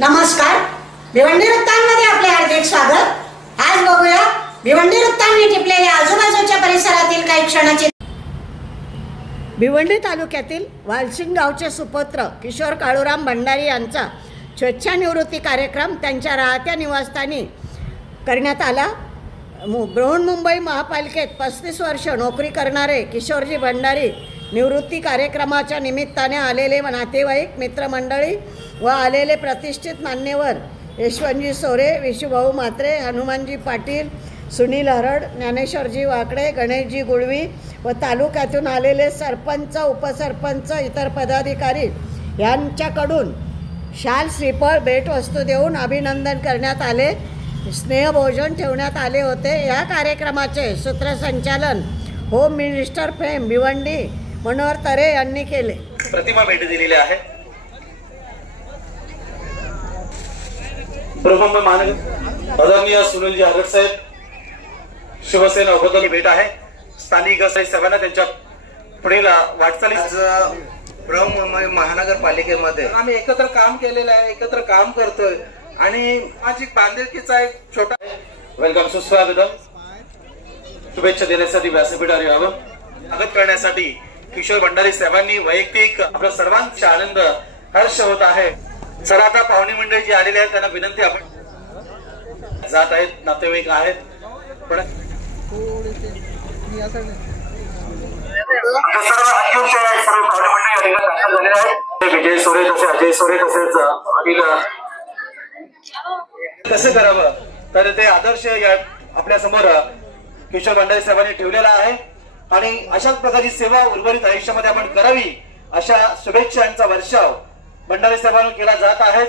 नमस्कार, भिवंडी वृत्तांमध्ये आपले हार्दिक स्वागत। आज बघूया भिवंडी वृत्तांनी टिपलेल्या आजूबाजूच्या परिसरातील काही क्षणाची। भिवंडी तालुक्यातील वालसिंग गावचे सुपुत्र किशोर काळूराम भंडारी यांचा स्वेच्छानिवृत्ती कार्यक्रम त्यांच्या राहत्या निवासस्थानी करण्यात आला। बृहन्मुंबई महापालिकेत 35 वर्ष नोकरी करणारे किशोरजी भंडारी निवृत्ती कार्यक्रमाच्या निमित्ताने आलेले नातेवाईक, मित्रमंडळी व आलेले प्रतिष्ठित मान्यवर यशवंतजी सोरे, विशुभाऊ म्हात्रे, हनुमानजी पाटील, सुनील हरड, ज्ञानेश्वरजी वाकडे, गणेशजी गुळवी व तालुक्यातून आलेले सरपंच, उपसरपंच, इतर पदाधिकारी यांच्याकडून शाल, श्रीफळ, भेटवस्तू देऊन अभिनंदन करण्यात आले। स्नेहभोजन ठेवण्यात आले होते। या कार्यक्रमाचे सूत्रसंचालन home minister fame Bhiwandi Manohar Tare यांनी केले। प्रतिमा भेट दिलेली आहे। बृहन्मुंबई महानगर आदरणीय सुनीलजी हरड साहेब, शिवसेना उपप्रमुख भेट आहे। स्थानिक सभेला त्यांच्या पुढील वाटचाली बृहन्मुंबई महानगरपालिकेमध्ये आम्ही एकत्र काम केलेलं आहे, एकत्र काम करतोय आणि माझी बांधिलकीचा एक छोटा वेलकम, सुस्वागतम। शुभेच्छा देण्यासाठी व्यासपीठावर यावं। स्वागत करण्यासाठी किशोर भंडारी साहेबांनी वैयक्तिक आपल्या सर्वांचा आनंद हर्ष होत आहे। चला आता पाहुणे मंडळी जी आलेले आहेत त्यांना विनंती, आपण जात आहेत, नातेवाईक आहेत, पण विजय सोरे तसे अजय सोरे तसेच अनिल कसं करावं तर ते आदर्श या आपल्या समोर किशोर भंडारी साहेबांनी ठेवलेला आहे आणि अशाच प्रकारची सेवा उर्वरित आयुष्यामध्ये आपण करावी अशा शुभेच्छांचा वर्षाव भंडारी साहेबांना केला जात आहे।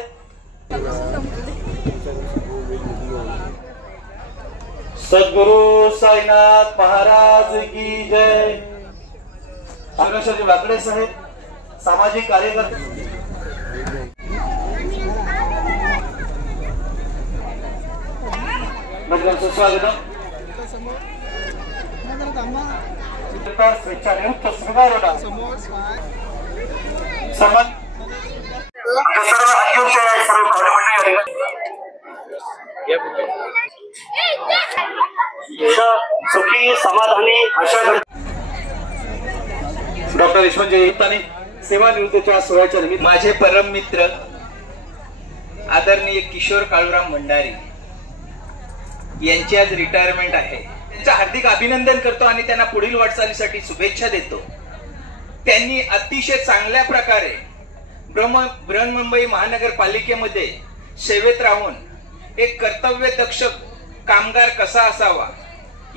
सद्गुरु साईनाथ महाराज की जय। अग्रसरजी वाकडे साहेब, सामाजिक कार्यकर्ते, सुस्वागतम। स्वेच्छानिवृत्त स्वीकारला सन्मान सुखी समाधानी अशा डॉक्टर यशवंतजी सेवानिवृत्तीच्या सोहळ्याच्या निमित्त माझे परम मित्र आदरणीय किशोर काळूराम भंडारी यांची आज रिटायरमेंट आहे। त्यांचं हार्दिक अभिनंदन करतो आणि त्यांना पुढील वाटचालीसाठी शुभेच्छा देतो। त्यांनी अतिशय चांगल्या प्रकारे बृहन्मुंबई महानगरपालिकेमध्ये सेवेत राहून एक कर्तव्यदक्ष कामगार कसा असावा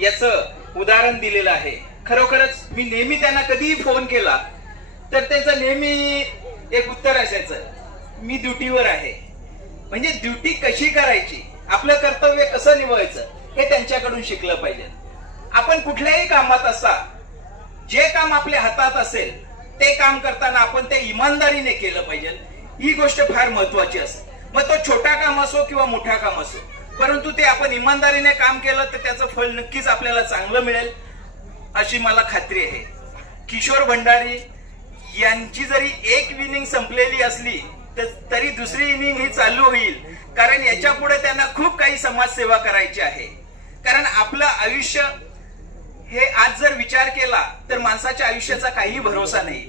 याचं उदाहरण दिलेलं आहे। खरोखरच मी नेहमी त्यांना कधीही फोन केला तर त्यांचं नेहमी एक उत्तर असायचं, मी ड्युटीवर आहे। म्हणजे ड्युटी कशी करायची, आपलं कर्तव्य कसं निभावायचं हे त्यांच्याकडून शिकलं पाहिजे। आपण कुठल्याही कामात असा, जे काम आपल्या हातात असेल ते काम करताना आपण ते इमानदारीने केलं पाहिजे। ही गोष्ट फार महत्वाची असते। मग तो छोटा काम असो किंवा मोठा काम असो, परंतु ते आपण इमानदारीने काम केलं तर त्याचं फळ नक्कीच आपल्याला चांगलं मिळेल अशी मला खात्री आहे। किशोर भंडारी यांची जरी एक इनिंग संपलेली असली तरी दुसरी इनिंग ही चालू होईल, कारण याच्या पुढे त्यांना खूप काही समाजसेवा करायची आहे। कारण आपलं आयुष्य हे आज जर विचार केला तर माणसाच्या आयुष्याचा काही भरोसा नाही,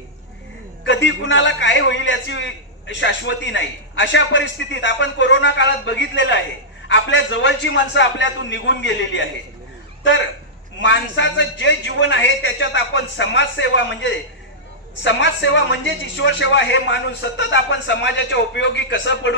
कधी कुणाला काय होईल याची शाश्वती नाही। अशा परिस्थितीत आपण कोरोना काळात बघितलेलं आहे, आपल्या जवळची माणसं आपल्यातून निघून गेलेली आहेत। तर माणसाचं जे जीवन आहे त्याच्यात आपण समाजसेवा म्हणजेच ईश्वर सेवा हे मानून सतत आपण समाजाच्या उपयोगी कसं पडू,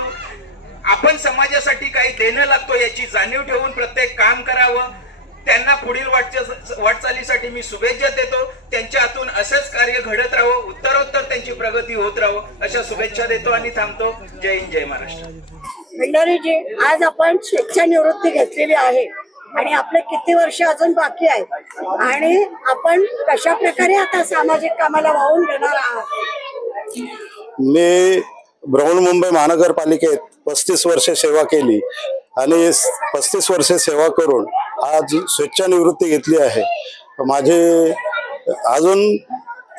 आपण समाजासाठी काही देणं लागतो याची जाणीव ठेवून प्रत्येक काम करावं। त्यांना पुढील वाटचालीसाठी मी शुभेच्छा देतो। त्यांच्या हातून असंच कार्य घडत राहावं, उत्तरोत्तर त्यांची प्रगती होत राहावं अशा शुभेच्छा देतो आणि थांबतो। जय हिंद, जय महाराष्ट्र। भंडारीजी, आज आपण स्वेच्छानिवृत्ती घेतलेली आहे आणि आपले किती वर्ष अजून बाकी आहेत आणि आपण कशा प्रकारे आता सामाजिक कामाला वाहून घेणार आहात? मी बृहन्मुंबई महानगरपालिकेत 35 वर्ष सेवा केली आणि 35 वर्ष सेवा करून आज स्वेच्छानिवृत्ती घेतली आहे। माझे अजून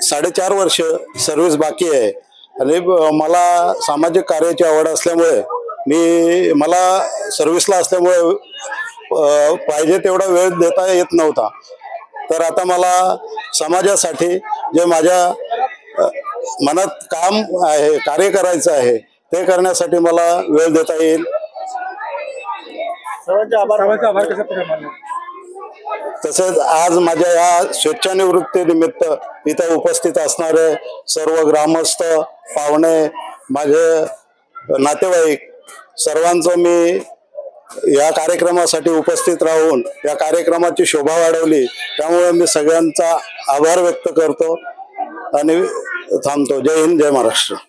4.5 वर्ष सर्व्हिस बाकी आहे आणि मला सामाजिक कार्याची आवड असल्यामुळे मला सर्व्हिसला असल्यामुळे पाहिजे तेवढा वेळ देता येत नव्हता. तर आता मला समाजासाठी जे माझ्या मनात काम आहे, कार्य करायचं आहे, ते करण्यासाठी मला वेळ देता येईल. तसेच आज माझ्या या स्वेच्छानिवृत्तीनिमित्त इथं उपस्थित असणारे सर्व ग्रामस्थ, पाहुणे, माझे नातेवाईक सर्वांचं मी या कार्यक्रमासाठी उपस्थित राहून या कार्यक्रमाची शोभा वाढवली, त्यामुळे मी सगळ्यांचा आभार व्यक्त करतो आणि थांबतो. जय हिंद, जय महाराष्ट्र.